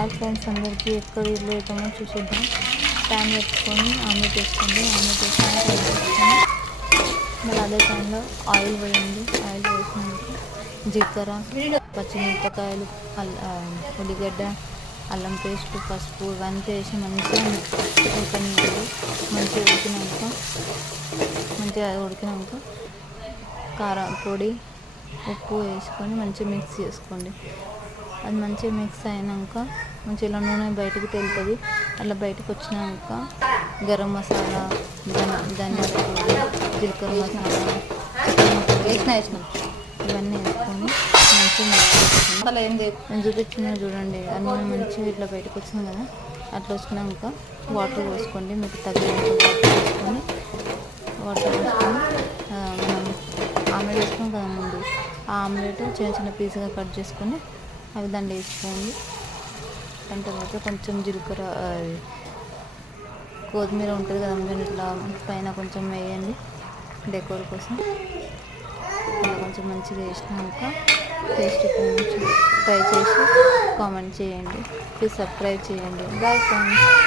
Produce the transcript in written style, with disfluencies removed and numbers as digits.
Hi friends, అందరికీ ఎక్కడ ఇల్లు అవుతామో చూసేద్దాం. ప్యాన్ పెట్టుకొని ఆమ్లెట్ వేసుకోండి. ఆమ్లెట్ వేసుకొని వేసుకొని మళ్ళీ అదే టైంలో ఆయిల్ వేయండి. ఆయిల్ వేసినాక జీలకర్ర, పచ్చిమిరపకాయలు, ఉల్లిగడ్డ, అల్లం పేస్ట్, పసుపు ఇవంతా వేసి మంచిగా ఉడకనివ్వండి. మంచిగా ఉడికినాక కారం పొడి, ఉప్పు వేసుకొని మంచిగా మిక్స్ చేసుకోండి. అది మంచిగా మిక్స్ అయినాక మంచిగా ఇలా నూనె బయటకు తెలుతుంది. అలా బయటకు వచ్చినాక గరం మసాలా, ధనియాల పొడి, జీలకర్ర మసాలా, ఇవన్నీ వేసుకొని మంచిగా మిక్స్ చేసుకోండి. అలా నేను చూపించిన చూడండి, అన్నీ మంచిగా ఇట్లా బయటకు వచ్చింది కదా. అట్లా వచ్చినాక వాటర్ పోసుకోండి. మీకు తగినంత వాటర్ పోసుకొని మనం ఆమ్లెట్ వేసుకున్నాం కదా ముందు, ఆ ఆమ్లెట్ చిన్న చిన్న పీసుగా కట్ చేసుకొని అవి దాంట్లో వేసుకోండి. దాని తర్వాత కొంచెం జీలకర్ర, కొత్తిమీర ఉంటుంది కదా, మీరు ఇట్లా పైన కొంచెం వేయండి డెకోర్ కోసం. అలా కొంచెం మంచిగా వేసినాక టేస్ట్ ట్రై చేసి కామెంట్ చేయండి. ప్లీజ్ సబ్స్క్రైబ్ చేయండి. Bye friends.